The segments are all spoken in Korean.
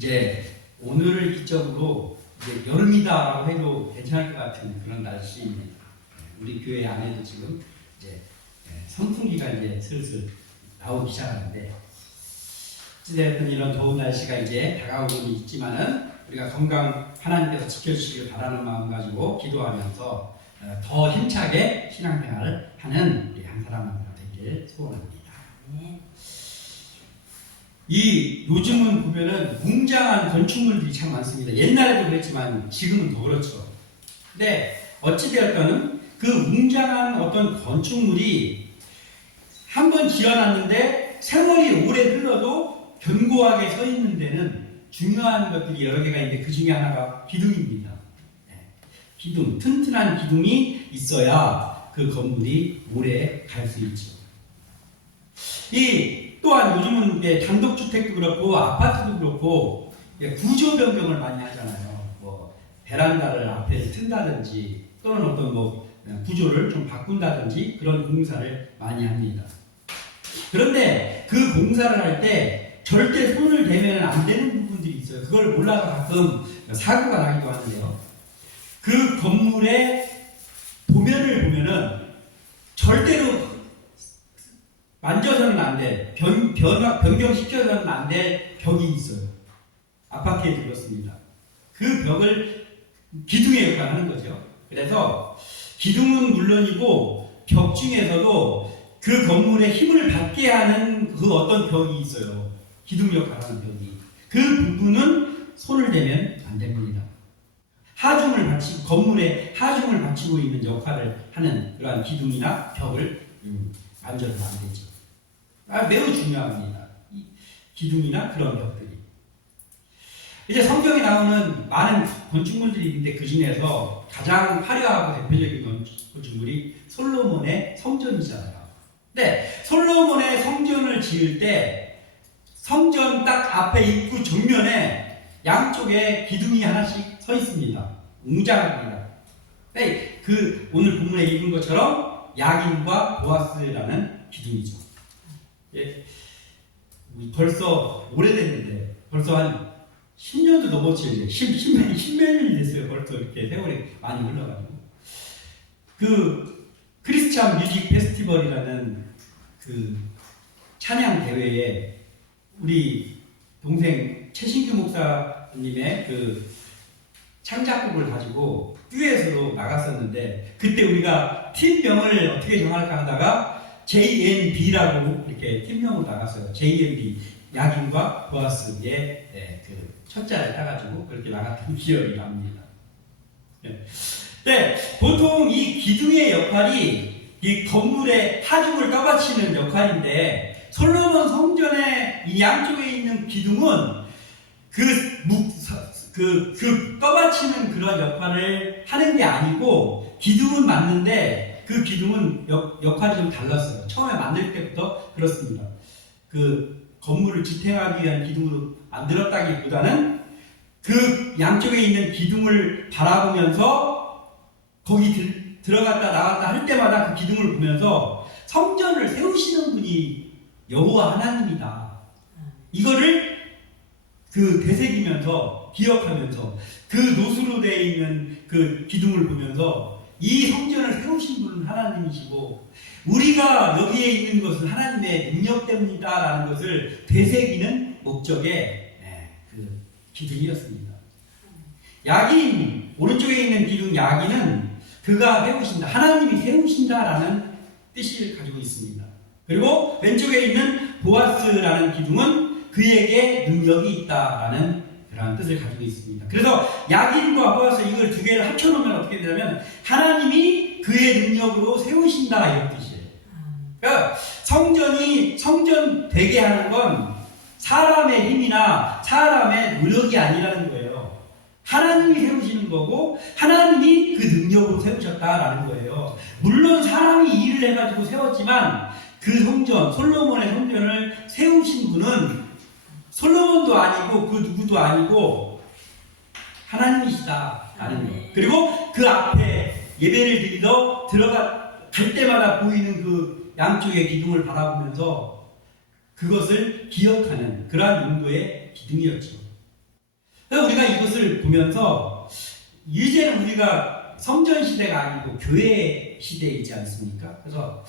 이제 오늘을 기점으로 이제 여름이다라고 해도 괜찮을 것 같은 그런 날씨입니다. 우리 교회 안에도 지금 이제 선풍기가 이제 슬슬 나오기 시작하는데, 어쨌든 이런 더운 날씨가 이제 다가오고 있지만은 우리가 건강 하나님께서 지켜주시길 바라는 마음 가지고 기도하면서 더 힘차게 신앙생활을 하는 우리 한 사람마다 되길 소원합니다. 이 요즘은 보면은 웅장한 건축물들이 참 많습니다. 옛날에도 그랬지만 지금은 더 그렇죠. 근데 어찌되었든 그 웅장한 어떤 건축물이 한번 지어놨는데 세월이 오래 흘러도 견고하게 서 있는 데는 중요한 것들이 여러 개가 있는데 그 중에 하나가 기둥입니다. 기둥, 튼튼한 기둥이 있어야 그 건물이 오래 갈 수 있죠. 또한 요즘은 이제 단독주택도 그렇고 아파트도 그렇고 구조 변경을 많이 하잖아요. 뭐 베란다를 앞에 튼다든지 또는 어떤 구조를 좀 바꾼다든지 그런 공사를 많이 합니다. 그런데 그 공사를 할 때 절대 손을 대면 안 되는 부분들이 있어요. 그걸 몰라서 가끔 사고가 나기도 하는데요. 그 건물의 도면을 보면은 절대로 만져서는 안 돼. 변경시켜서는 안 될 벽이 있어요. 아파트에도 그렇습니다. 그 벽을 기둥의 역할을 하는 거죠. 그래서 기둥은 물론이고 벽 중에서도 그 건물에 힘을 받게 하는 그 어떤 벽이 있어요. 기둥 역할을 하는 벽이. 그 부분은 손을 대면 안 됩니다. 건물에 하중을 받치고 있는 역할을 하는 그러한 기둥이나 벽을 만져도 안 되죠. 매우 중요합니다. 이 기둥이나 그런 벽들이. 이제 성경에 나오는 많은 건축물들이 있는데 그 중에서 가장 화려하고 대표적인 건축물이 솔로몬의 성전이잖아요. 근데 솔로몬의 성전을 지을 때 성전 딱 앞에 입구 정면에 양쪽에 기둥이 하나씩 서 있습니다. 웅장합니다. 오늘 본문에 읽은 것처럼 야긴과 보아스라는 기둥이죠. 벌써 오래됐는데 벌써 한 10년도 넘었죠. 이제 10몇 년이 됐어요. 벌써 이렇게 세월이 많이 흘러가지고. 크리스찬 뮤직 페스티벌이라는 그 찬양 대회에 우리 동생 최신규 목사님의 그 창작곡을 가지고 듀엣으로 나갔었는데, 그때 우리가 팀명을 어떻게 정할까 하다가 JNB라고 이렇게 팀명으로 나갔어요. JNB, 야긴과 보아스의 그 첫자를 따가지고 그렇게 나갔던 기억이 납니다. 보통 이 기둥의 역할이 이 건물의 하중을 떠받치는 역할인데, 솔로몬 성전의 이 양쪽에 있는 기둥은 떠받치는 그런 역할을 하는 게 아니고, 기둥은 맞는데 그 기둥은 역할이 좀 달랐어요. 처음에 만들 때부터 그렇습니다. 그 건물을 지탱하기 위한 기둥으로 만들었다기보다는 그 양쪽에 있는 기둥을 바라보면서 거기 들어갔다 나갔다 할 때마다 그 기둥을 보면서 성전을 세우시는 분이 여호와 하나님이다. 이거를 되새기면서 기억하면서 그 노수로 되어 있는 그 기둥을 보면서 이 성전을 세우신 분은 하나님이시고 우리가 여기에 있는 것은 하나님의 능력 때문이다라는 것을 되새기는 목적의 그 기둥이었습니다. 야긴, 오른쪽에 있는 기둥 야긴은 그가 세우신다, 하나님이 세우신다라는 뜻을 가지고 있습니다. 그리고 왼쪽에 있는 보아스라는 기둥은 그에게 능력이 있다라는 그런 뜻을 가지고 있습니다. 그래서 야긴과 보아스 이걸 두 개를 합쳐놓으면 어떻게 되냐면 하나님이 그의 능력으로 세우신다 이런 뜻이에요. 그러니까 성전 되게 하는 건 사람의 힘이나 사람의 노력이 아니라는 거예요. 하나님이 세우시는 거고 하나님이 그 능력으로 세우셨다라는 거예요. 물론 사람이 일을 해가지고 세웠지만 그 성전, 솔로몬의 성전을 세우신 분은 솔로몬도 아니고 그 누구도 아니고 하나님이시다라는 거예요. 그리고 그 앞에 예배를 드리러 갈 때마다 보이는 그 양쪽의 기둥을 바라보면서 그것을 기억하는 그러한 용도의 기둥이었죠. 그래서 우리가 이것을 보면서 이제는 우리가 성전 시대가 아니고 교회 시대에 있지 않습니까? 그래서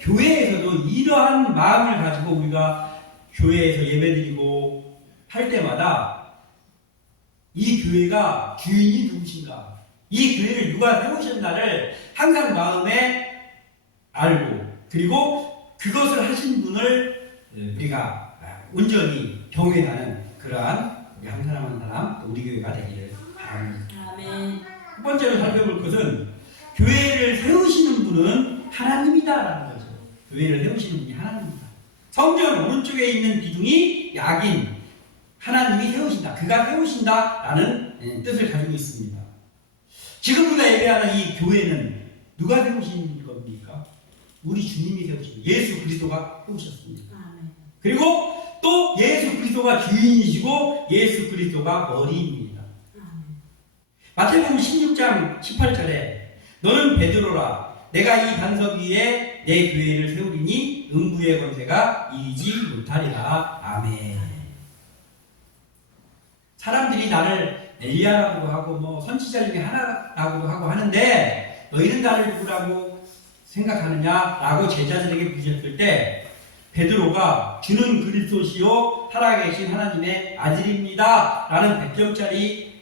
교회에서도 이러한 마음을 가지고 우리가 교회에서 예배드리고 할 때마다 이 교회가 주인이 누구신가, 이 교회를 누가 세우셨나를 항상 마음에 알고, 그리고 그것을 하신 분을 우리가 온전히 경외하는 그러한 우리 한 사람 한 사람, 우리 교회가 되기를 바랍니다. 아멘. 첫 번째로 살펴볼 것은 교회를 세우시는 분은 하나님이다라는 거죠. 교회를 세우시는 분이 하나님입니다. 성전 오른쪽에 있는 기둥이 약인 하나님이 세우신다, 그가 세우신다라는 뜻을 가지고 있습니다. 지금 우리가 예배하는 이 교회는 누가 세우신 겁니까? 우리 주님이 세우신, 예수 그리스도가 세우셨습니다. 아멘. 그리고 또 예수 그리스도가 주인이시고 예수 그리스도가 머리입니다. 아멘. 마태복음 16장 18절에 너는 베드로라, 내가 이 반석 위에 내 교회를 세우리니 음부의 권세가 이기지 못하리라. 아멘. 사람들이 나를 엘리야라고도 하고 뭐 선지자 중에 하나라고도 하고 하는데 너희는 나를 누구라고 생각하느냐라고 제자들에게 묻었을 때 베드로가 주는 그리스도시요 살아계신 하나님의 아들입니다 라는 100점짜리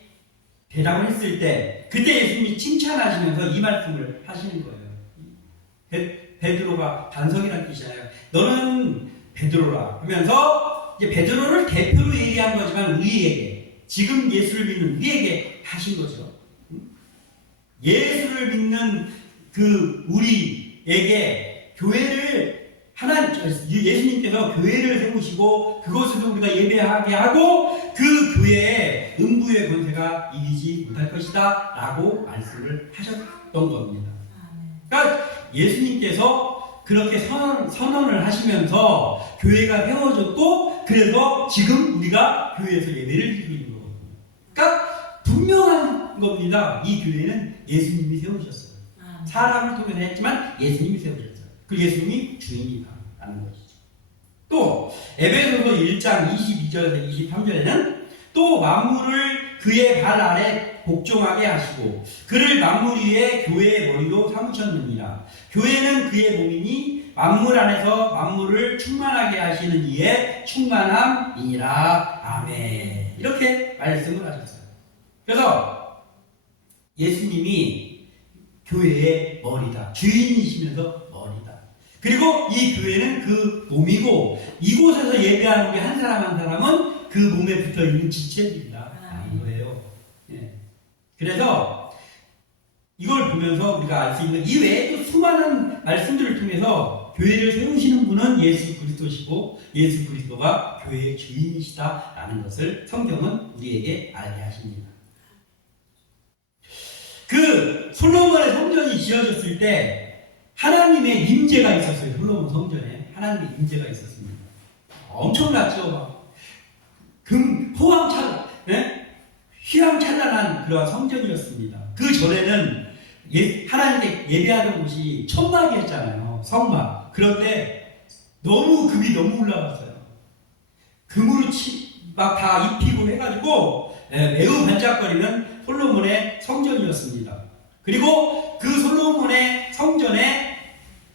대답을 했을 때 그때 예수님이 칭찬하시면서 이 말씀을 하시는 거예요. 베드로가 반석이라는 뜻이잖아요. 너는 베드로라 하면서 이제 베드로를 대표로 얘기한 거지만 우리에게, 지금 예수를 믿는 우리에게 하신 거죠. 예수를 믿는 그 우리에게 교회를 예수님께서 교회를 세우시고 그곳에서 우리가 예배하게 하고 그 교회에 음부의 권세가 이기지 못할 것이다 라고 말씀을 하셨던 겁니다. 그러니까 예수님께서 그렇게 선언을 하시면서 교회가 세워졌고 그래서 지금 우리가 교회에서 예배를 드리고 있는 거거든요. 그러니까 분명한 겁니다. 이 교회는 예수님이 세우셨어요. 사람을 통해서 했지만 예수님이 세우셨어요. 그 예수님이 주인이다라는 것이죠. 또 에베소서 1장 22절에서 23절에는 또 만물을 그의 발 아래 복종하게 하시고 그를 만물 위에 교회의 머리로 삼으셨느니라. 교회는 그의 몸이니 만물 안에서 만물을 충만하게 하시는 이의 충만함이니라. 아멘. 이렇게 말씀을 하셨어요. 그래서 예수님이 교회의 머리다, 주인이시면서 머리다. 그리고 이 교회는 그 몸이고 이곳에서 예배하는 우리 한 사람 한 사람은 그 몸에 붙어있는 지체들이다 라는 거예요. 예. 그래서 이걸 보면서 우리가 알 수 있는 이 외에도 수많은 말씀들을 통해서 교회를 세우시는 분은 예수 그리스도시고 예수 그리스도가 교회의 주인이시다라는 것을 성경은 우리에게 알게 하십니다. 그 솔로몬의 성전이 지어졌을 때 하나님의 임재가 있었어요. 솔로몬 성전에 하나님의 임재가 있었습니다. 엄청났죠. 호황찬, 네? 휘황찬란한 그러한 성전이었습니다. 그 전에는 하나님께 예배하는 곳이 천막이었잖아요. 성막. 그런데 금이 너무 올라갔어요. 금으로 막 다 입히고 해가지고 매우 반짝거리는 솔로몬의 성전이었습니다. 그리고 그 솔로몬의 성전에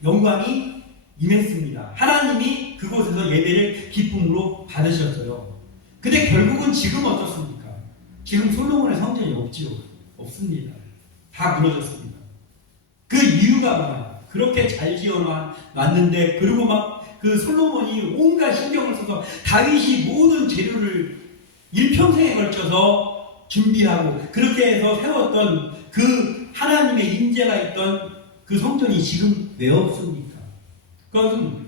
영광이 임했습니다. 하나님이 그곳에서 예배를 기쁨으로 받으셨어요. 근데 결국은 지금 어떻습니까? 지금 솔로몬의 성전이 없지요. 없습니다. 다 무너졌습니다. 그 이유가 뭐냐? 그렇게 잘 지어놨는데 그리고 막 그 솔로몬이 온갖 신경을 써서 다윗이 모든 재료를 일평생에 걸쳐서 준비하고 그렇게 해서 세웠던 그 하나님의 임재가 있던 그 성전이 지금 왜 없습니까? 그것은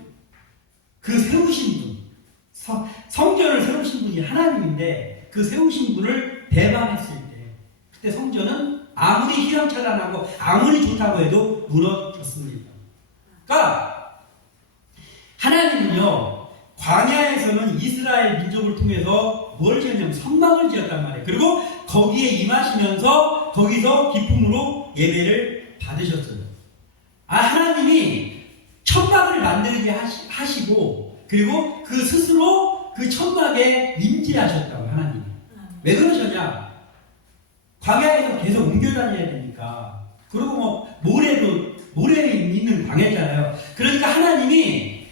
그 세우신 분, 성전을 세우신 분이 하나님인데 그 세우신 분을 배반했을 때 그때 성전은 아무리 휘황찬란하고 아무리 좋다고 해도 무너졌습니다. 그러니까 하나님은요 광야에서는 이스라엘 민족을 통해서 뭘 지었냐면 성막을 지었단 말이에요. 그리고 거기에 임하시면서 거기서 기쁨으로 예배를 받으셨어요. 하나님이 천막을 만들게 하시고 그리고 그 스스로 그 천막에 임재하셨다고 하나님이. 왜 그러셨냐? 광야에서 계속 옮겨 다녀야 되니까. 그리고 뭐 모래에 있는 광야잖아요. 그러니까 하나님이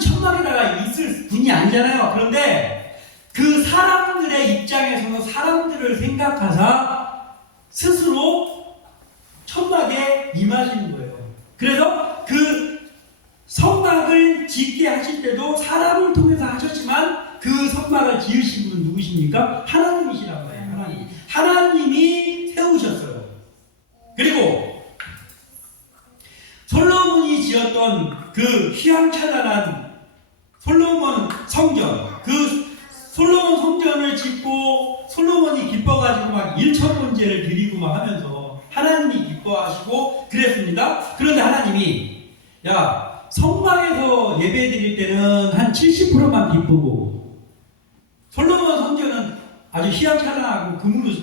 천막에다가 있을 분이 아니잖아요. 그런데 그 사람들의 입장에서 사람들을 생각하사 스스로 천막에 임하시는 거예요. 그래서 그 성막을 짓게 하실 때도 사람을 통해서 하셨지만 그 성막을 지으신 분은 누구십니까? 하나님이시란 말이에요. 하나님이 세우셨어요. 그리고 솔로몬이 지었던 그 휘황찬란한 솔로몬 성전, 그 솔로몬 성전을 짓고 솔로몬이 기뻐가지고 막 1,000번제를 드리고 막 하면서 하나님이 기뻐하시고 그랬습니다. 그런데 하나님이 야, 성막에서 예배 드릴 때는 한 70%만 기쁘고 솔로몬 성전은 아주 휘황찬란하고 금으로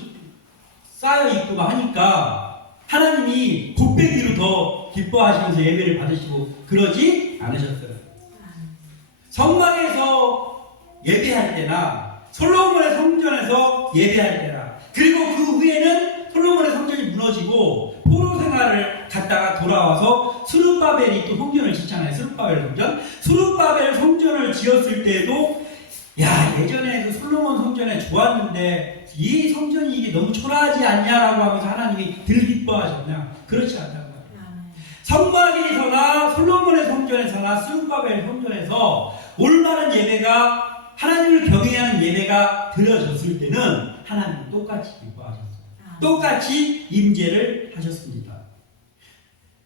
쌓여있고 막 하니까 하나님이 곱빼기로 더 기뻐하시면서 예배를 받으시고 그러지 않으셨어요. 성막에서 예배할 때나 솔로몬의 성전에서 예배할 때나 그리고 그 후에는 솔로몬의 성전이 무너지고 포로 생활을 갔다가 돌아와서 스룹바벨이 또 성전을 짓잖아요. 스룹바벨 성전. 스룹바벨 성전을 지었을 때에도 야, 예전에 그 솔로몬 성전에 좋았는데 이 성전이 이게 너무 초라하지 않냐라고 하면서 하나님이 덜 기뻐하셨냐? 그렇지 않다는 거예요. 성막에서나 솔로몬의 성전에서나 스룹바벨 성전에서 올바른 예배가 하나님을 경외하는 예배가 드려졌을 때는 하나님은 똑같이 기뻐하셨어요. 똑같이 임재를 하셨습니다.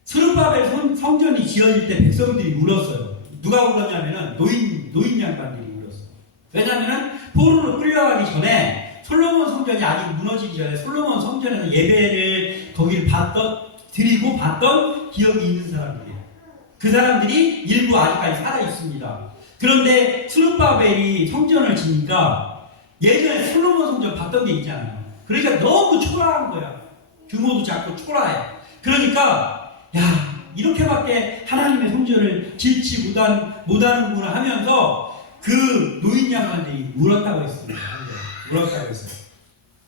스룹바벨 성전이 지어질 때 백성들이 울었어요. 누가 울었냐면은 노인 양반들이 울었어요. 왜냐하면 포로로 끌려가기 전에 솔로몬 성전이 아직 무너지기 전에 솔로몬 성전에서 예배를 거기를 드리고 봤던 기억이 있는 사람들이에요. 그 사람들이 일부 아직까지 살아 있습니다. 그런데 스룹바벨이 성전을 지니까 예전에 솔로몬 성전 봤던 게 있잖아요. 그러니까 너무 초라한 거야. 규모도 작고 초라해. 그러니까 야, 이렇게밖에 하나님의 성전을 짓지 못하는구나 하면서 그 노인 양반들이 울었다고 했습니다. 울었다고 했어요.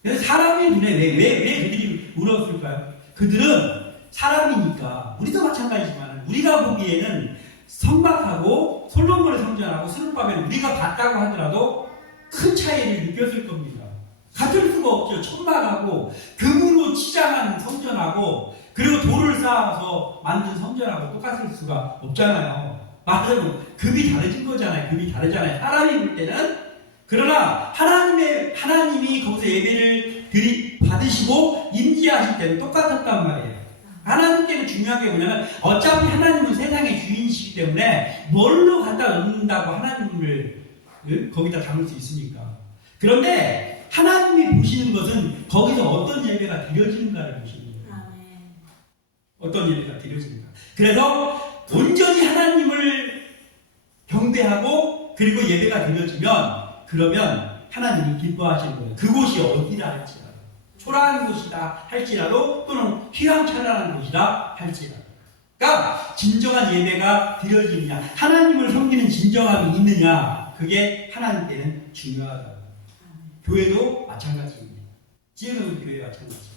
그래서 사람의 눈에 왜 그들이 울었을까요? 그들은 사람이니까 우리도 마찬가지지만 우리가 보기에는 성막하고 솔로몬의 성전하고 스룹바벨 우리가 봤다고 하더라도 큰 차이를 느꼈을 겁니다. 같을 수가 없죠. 천막하고 금으로 치장한 성전하고 그리고 돌을 쌓아서 만든 성전하고 똑같을 수가 없잖아요. 말하자면 급이 다르진 거잖아요. 급이 다르잖아요. 사람이 볼 때는. 그러나 하나님이 거기서 예배를 받으시고 임재하실 때는 똑같았단 말이에요. 하나님께는 중요한 게 뭐냐면 어차피 하나님은 세상의 주인이시기 때문에 뭘로 갖다 놓는다고 하나님을 거기다 담을 수 있으니까. 그런데 하나님이 보시는 것은 거기서 어떤 예배가 드려지는가를 보시는 거예요. 어떤 예배가 드려지는가. 그래서 온전히 하나님을 경배하고 그리고 예배가 드려지면 그러면 하나님이 기뻐하시는 거예요. 그곳이 어디라 할지라도 초라한 곳이다 할지라도 또는 휘황찬란한 곳이다 할지라도 그러니까 진정한 예배가 드려지느냐 하나님을 섬기는 진정함이 있느냐 그게 하나님께는 중요하다. 교회도 마찬가지입니다. 지금은 교회와 마찬가지입니다.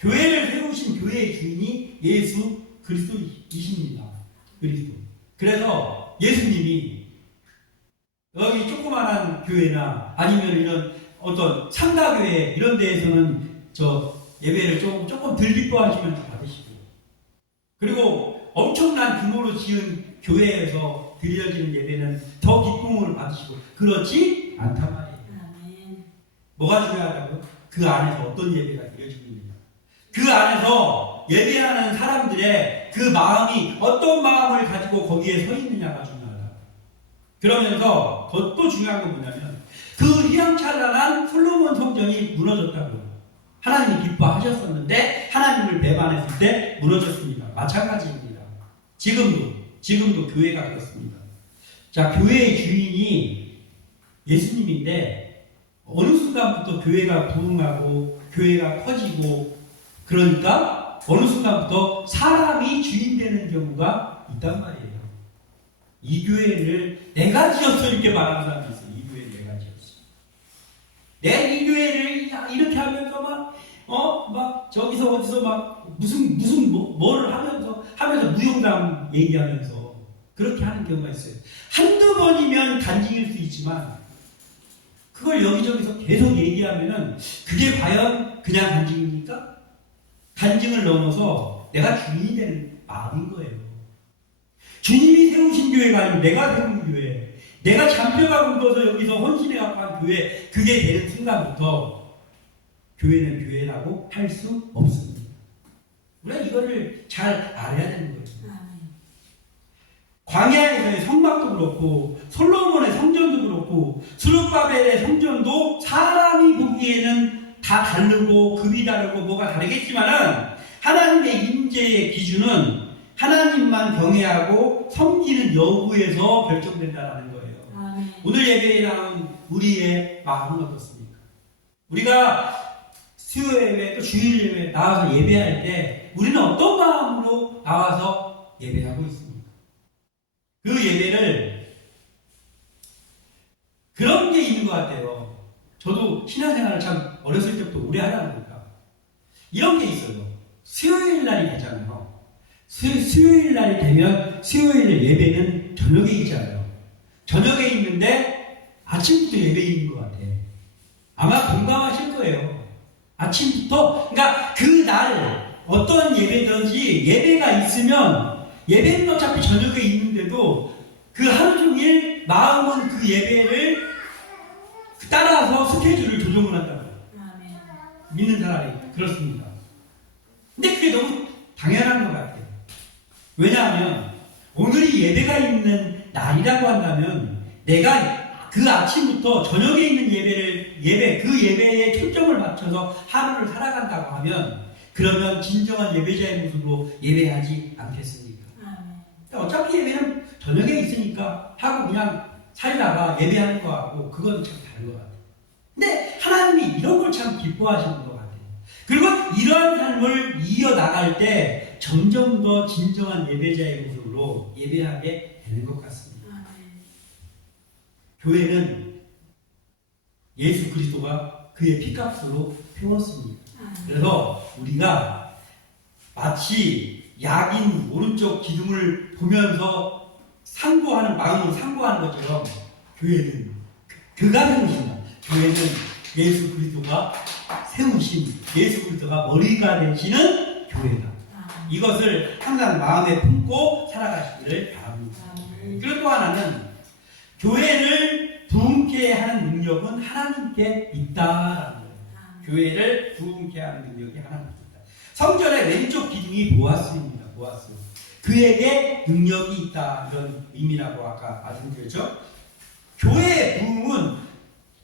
교회를 세우신 교회의 주인이 예수 그리스도이십니다. 그리스도. 그래서 예수님이 여기 조그마한 교회나 아니면 이런 어떤 상가교회 이런 데에서는 저 예배를 조금 덜 기뻐하시면 받으시고 그리고 엄청난 규모로 지은 교회에서 드려지는 예배는 더 기쁨을 받으시고 그렇지 않단 말이에요. 뭐가 중요하다고요? 그 안에서 어떤 예배가 드려지느냐 그 안에서 예배하는 사람들의 그 마음이 어떤 마음을 가지고 거기에 서 있느냐가 중요하다. 그러면서 또 중요한 건 뭐냐면 그 휘황찬란한 솔로몬 성전이 무너졌다고 하나님이 기뻐하셨었는데 하나님을 배반했을 때 무너졌습니다. 마찬가지입니다. 지금도 교회가 그렇습니다. 자, 교회의 주인이 예수님인데 어느 순간부터 교회가 부흥하고 교회가 커지고 그러니까 어느 순간부터 사람이 주인 되는 경우가 있단 말이에요. 이 교회를 내가 지었어 이렇게 말하는 사람이 있어요. 이 교회를 내가 지었어. 저기서 어디서 막 무슨 뭐를 하면서 무용담 얘기하면서 그렇게 하는 경우가 있어요. 한두 번이면 간증일 수 있지만 그걸 여기저기서 계속 얘기하면은 그게 과연 그냥 간증입니까? 간증을 넘어서 내가 주인이 되는 마음인 거예요. 주님이 세우신 교회가 아니고 내가 세운 교회, 내가 잔뼈가 굵어서 여기서 헌신해갖고 한 교회, 그게 되는 순간부터 교회는 교회라고 할 수 없습니다. 우리가 이거를 잘 알아야 되는 거예요. 광야에서의 성막도 그렇고 솔로몬의 성전도 그렇고 스룹바벨의 성전도 사람이 보기에는 다 다르고 급이 다르고 뭐가 다르겠지만은 하나님의 임재의 기준은 하나님만 경외하고 섬기는 여부에서 결정된다는 거예요. 오늘 예배에 나온 우리의 마음은 어떻습니까? 우리가 수요 예배 또 주일 예배 나와서 예배할 때 우리는 어떤 마음으로 나와서 예배하고 있습니까? 그 예배를 그런 게 있는 것 같아요. 저도 신앙생활을 참 어렸을 때부터 오래 하다 보니까 이런 게 있어요. 수요일 날이 되잖아요. 수요일 날이 되면 수요일 예배는 저녁에 있잖아요. 저녁에 있는데 아침부터 예배 있는 것 같아요. 아마 공감하실 거예요. 아침부터, 그러니까 그날 어떤 예배든지 예배가 있으면 예배는 어차피 저녁에 있는데도 그 하루 종일 마음은 그 예배를 따라서 스케줄을 조정을 한다고요. 믿는 사람이 그렇습니다. 근데 그게 너무 당연한 것 같아요. 왜냐하면 오늘이 예배가 있는 날이라고 한다면 내가 그 아침부터 저녁에 있는 그 예배에 초점을 맞춰서 하루를 살아간다고 하면 그러면 진정한 예배자의 모습으로 예배하지 않겠습니까? 어차피 예배는 저녁에 있으니까 하고 그냥 살다가 예배하는 거하고 그건 참 다른 것 같아요. 근데 하나님이 이런 걸 참 기뻐하시는 것 같아요. 그리고 이러한 삶을 이어나갈 때 점점 더 진정한 예배자의 모습으로 예배하게 되는 것 같습니다. 교회는 예수 그리스도가 그의 피값으로 세웠습니다. 그래서 우리가 마치 약인 오른쪽 기둥을 보면서 상고하는 마음으로 상고하는 것처럼 교회는 그가 세우신다. 교회는 예수 그리스도가 세우신 예수 그리스도가 머리가 되시는 교회다. 이것을 항상 마음에 품고 살아가시기를 바랍니다. 그리고 또 하나는 교회를 부흥케 하는 능력은 하나님께 있다라는 거예요. 교회를 부흥케 하는 능력이 하나님께 있다. 성전의 왼쪽 기둥이 보아스입니다. 보아스. 그에게 능력이 있다. 이런 의미라고 아까 말씀드렸죠. 교회의 부흥은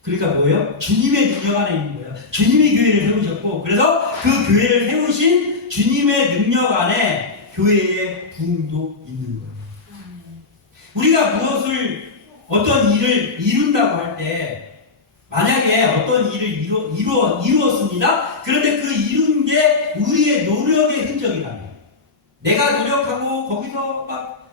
그러니까 뭐예요? 주님의 능력 안에 있는 거예요. 주님이 교회를 세우셨고 그래서 그 교회를 세우신 주님의 능력 안에 교회의 부흥도 있는 거예요. 우리가 어떤 일을 이룬다고 할 때 만약에 어떤 일을 이루었습니다. 그런데 그 이룬 게 우리의 노력의 흔적이라면 내가 노력하고 거기서 막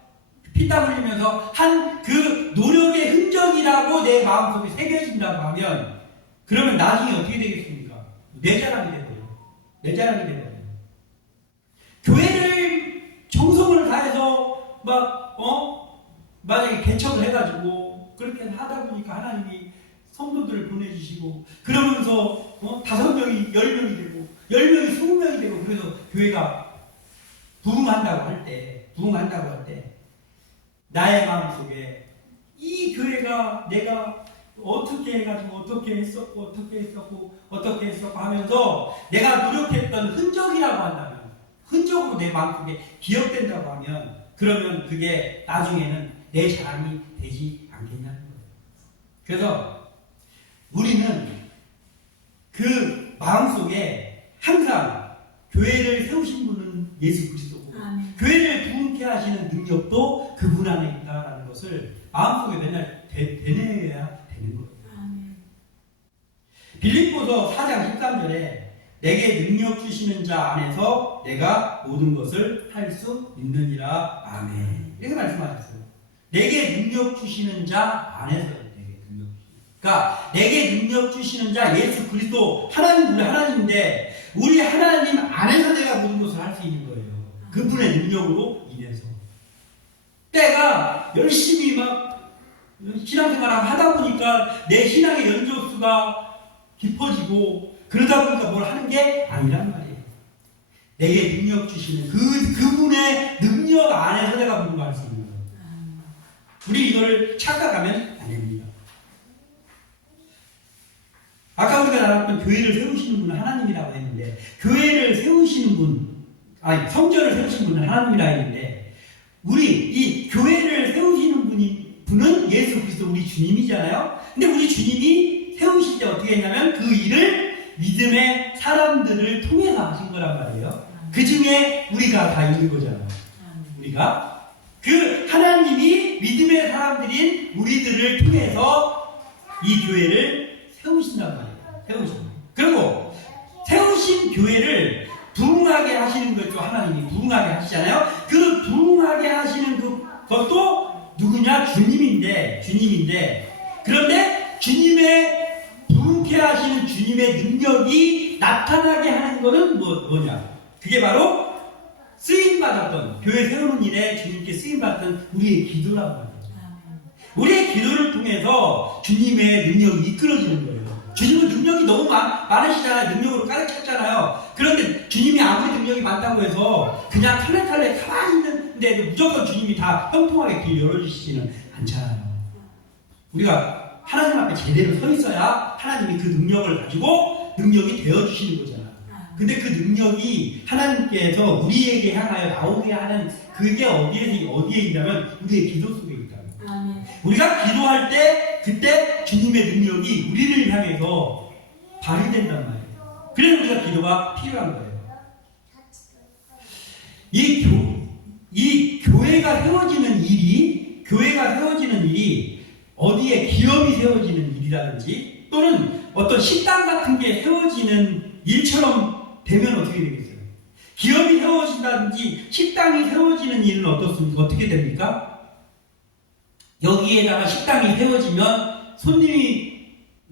피땀 흘리면서 한 그 노력의 흔적이라고 내 마음속에 새겨진다고 하면 그러면 나중에 어떻게 되겠습니까? 내 자랑이 되버려요. 내 자랑이 되버려요. 교회를 정성을 다해서 만약에 개척을 해가지고 그렇게 하다 보니까 하나님이 성도들을 보내주시고 그러면서 5명이 10명이 되고 10명이 20명이 되고 그래서 교회가 부흥한다고 할 때 나의 마음속에 이 교회가 내가 어떻게 해가지고 어떻게 했었고 하면서 내가 노력했던 흔적이라고 한다면 흔적으로 내 마음속에 기억된다고 하면 그러면 그게 나중에는 내 자랑이 되지 않겠냐는 거예요. 그래서 우리는 그 마음속에 항상 교회를 세우신 분은 예수 그리스도고 교회를 부흥케 하시는 능력도 그분 안에 있다라는 것을 마음속에 맨날 되뇌어야 되는 거예요. 빌립보서 4장 13절에 내게 능력 주시는 자 안에서 내가 모든 것을 할 수 있느니라. 아멘. 이렇게 말씀하셨어요. 내게 능력 주시는 자 안에서요. 내게 능력 주시는. 그러니까 내게 능력 주시는 자 예수 그리스도 하나님 우리 하나님인데 우리 하나님 안에서 내가 모든 것을 할 수 있는 거예요. 그분의 능력으로 인해서. 때가 열심히 막 신앙생활을 하다 보니까 내 신앙의 연조수가 깊어지고 그러다 보니까 뭘 하는 게 아니란 말이에요. 내게 능력 주시는 그분의 능력 안에서 내가 뭔가 할 수 있는 거예요. 우리 이걸 착각하면 안 됩니다. 아까 우리가 나눴던 교회를 세우시는 분은 하나님이라고 했는데, 교회를 세우시는 분, 아니 성전을 세우시는 분은 하나님이라 했는데, 우리 이 교회를 세우시는 분은 예수 그리스도 우리 주님이잖아요. 근데 우리 주님이 세우실 때 어떻게 했냐면 그 일을 믿음의 사람들을 통해서 하신 거란 말이에요. 그 중에 우리가 다 있는 거잖아요. 우리가 그 하나님이 믿음의 사람들인 우리들을 통해서 이 교회를 세우신단 말이에요. 그리고 세우신 교회를 부흥하게 하시는 것도 하나님이 부흥하게 하시잖아요. 그 부흥하게 하시는 그것도 누구냐? 주님인데 그런데 주님의 부흥케 하시는 주님의 능력이 나타나게 하는 것은 뭐냐? 그게 바로 쓰임받았던, 교회 세우는 일에 주님께 쓰임받았던 우리의 기도란 말이에요. 우리의 기도를 통해서 주님의 능력이 이끌어지는 거예요. 주님은 능력이 너무 많으시잖아요. 능력으로 가르쳤잖아요. 그런데 주님이 아무리 능력이 많다고 해서 그냥 탈레탈레 가만히 있는데 무조건 주님이 다 형통하게 길 열어주시지는 않잖아요. 우리가 하나님 앞에 제대로 서 있어야 하나님이 그 능력을 가지고 능력이 되어주시는 거잖아요. 근데 그 능력이 하나님께서 우리에게 향하여 나오게 하는 그게 어디에 있냐면 우리의 기도 속에 있다. 우리가 기도할 때 그때 주님의 능력이 우리를 향해서 발휘된단 말이에요. 그래서 우리가 기도가 필요한 거예요. 이 교회가 세워지는 일이 어디에 기업이 세워지는 일이라든지 또는 어떤 식당 같은 게 세워지는 일처럼 되면 어떻게 되겠어요? 기업이 세워진다든지 식당이 세워지는 일은 어떻습니까? 어떻게 됩니까? 여기에다가 식당이 세워지면 손님이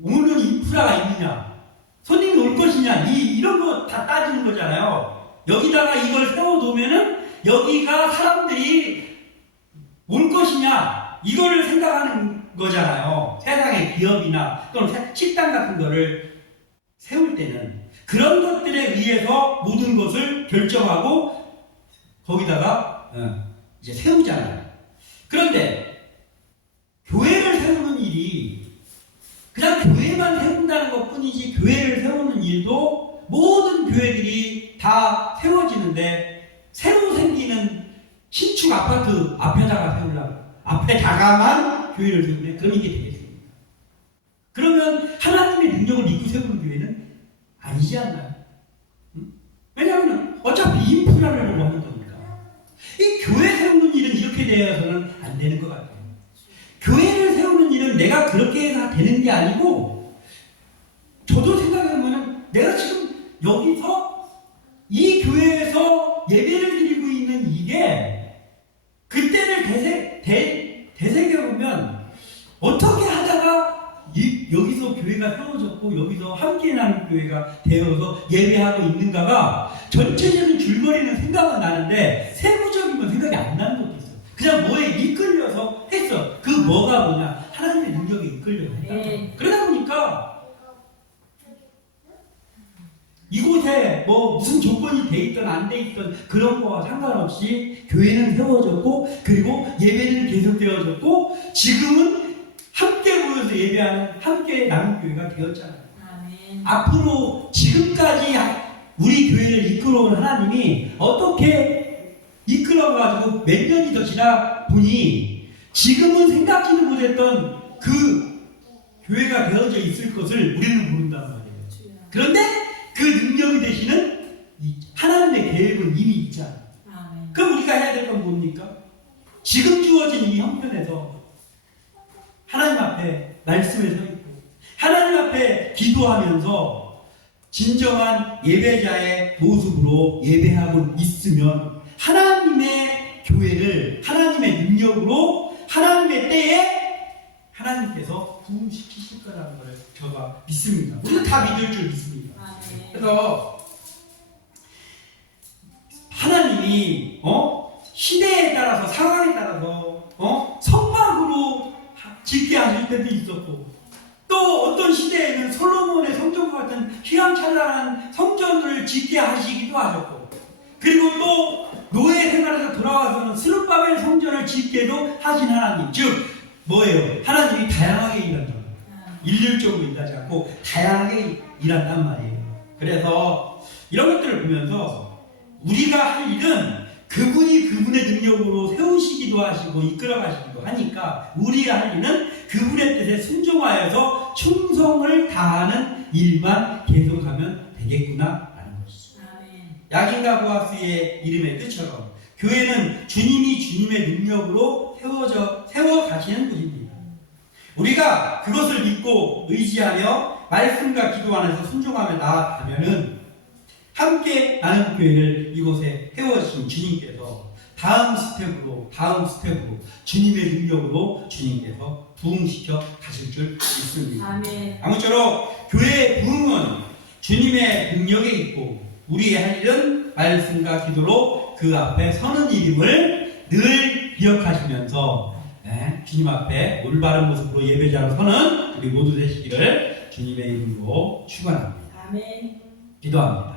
오는 인프라가 있느냐, 손님이 올 것이냐, 이런 거 다 따지는 거잖아요. 여기다가 이걸 세워두면은 여기가 사람들이 올 것이냐, 이거를 생각하는 거잖아요. 세상의 기업이나 또는 식당 같은 거를 세울 때는 그런 것들에 의해서 모든 것을 결정하고 거기다가 이제 세우잖아요. 그런데 교회를 세우는 일이 그냥 교회만 세운다는 것 뿐이지, 교회를 세우는 일도 모든 교회들이 다 세워지는데 새로 생기는 신축 아파트 앞에다가만 교회를 세우는데 그런 일이 되겠습니까? 그러면 하나님의 능력을 믿고 세우는 교회는 아니지 않나요? 왜냐하면 어차피 인프라를 하는 거니까. 이 교회 세우는 일은 이렇게 되어서는 안 되는 것 같아요. 교회를 세우는 일은 내가 그렇게 해서 되는 게 아니고, 저도 생각해보면 내가 지금 여기서 이 교회에서 예배를 드리고 있는 이게 그때를 되새겨보면 어떻게 하다가 여기서 교회가 세워졌고 여기서 함께 나는 교회가 되어서 예배하고 있는가가 전체적인 줄거리는 생각은 나는데 세부적인 건 생각이 안 나는 것도 있어요. 그냥 뭐에 이끌려서 했어. 그 뭐가 뭐냐? 하나님의 능력에 이끌려서 했다. 그러다 보니까 이곳에 뭐 무슨 조건이 돼 있든 안 돼 있든 그런 거와 상관없이 교회는 세워졌고, 그리고 예배는 계속되어졌고, 지금은 함께 모여서 예배하는 함께 나눈 교회가 되었잖아요. 아멘. 앞으로 지금까지 우리 교회를 이끌어온 하나님이 어떻게 이끌어가지고 몇 년이 더 지나 보니 지금은 생각지도 못했던 그 교회가 되어져 있을 것을 우리는 모른단 말이에요. 그런데 그 능력이 되시는 하나님의 계획은 이미 있잖아요. 그럼 우리가 해야 될 건 뭡니까? 지금 주어진 이 형편에서 하나님 앞에 말씀에 서 있고 하나님 앞에 기도하면서 진정한 예배자의 모습으로 예배하고 있으면 하나님의 교회를 하나님의 능력으로 하나님의 때에 하나님께서 부흥시키실 거라는 걸 제가 믿습니다. 우리는 다 믿을 줄 믿습니다. 그래서 하나님이 시대에 따라서 상황에 따라서 성막으로 짓게 하실 때도 있었고 또 어떤 시대에는 솔로몬의 성전과 같은 휘황찬란한 성전을 짓게 하시기도 하셨고 그리고 또 노예 생활에서 돌아와서는 스룹바벨 성전을 짓게도 하신 하나님 즉 뭐예요? 하나님이 다양하게 일한다. 일률적으로 일하지 않고 다양하게 일한단 말이에요. 그래서 이런 것들을 보면서 우리가 할 일은 그분이 그분의 능력으로 세우시기도 하시고 이끌어 가시기도 하니까 우리가 할 일은 그분의 뜻에 순종하여서 충성을 다하는 일만 계속하면 되겠구나라는 것이죠. 야긴과 보아스의 이름의 뜻처럼 교회는 주님이 주님의 능력으로 세워 가시는 곳입니다. 우리가 그것을 믿고 의지하며 말씀과 기도 안에서 순종하며 나아가면은 함께 나는 교회를 이곳에 세워주신 주님께서 다음 스텝으로 주님의 능력으로 주님께서 부흥시켜 가실 줄 믿습니다. 아멘. 아무쪼록 교회의 부흥은 주님의 능력에 있고 우리의 할 일은 말씀과 기도로 그 앞에 서는 일임을 늘 기억하시면서 주님 앞에 올바른 모습으로 예배자로 서는 우리 모두 되시기를 주님의 이름으로 축원합니다. 아멘. 기도합니다.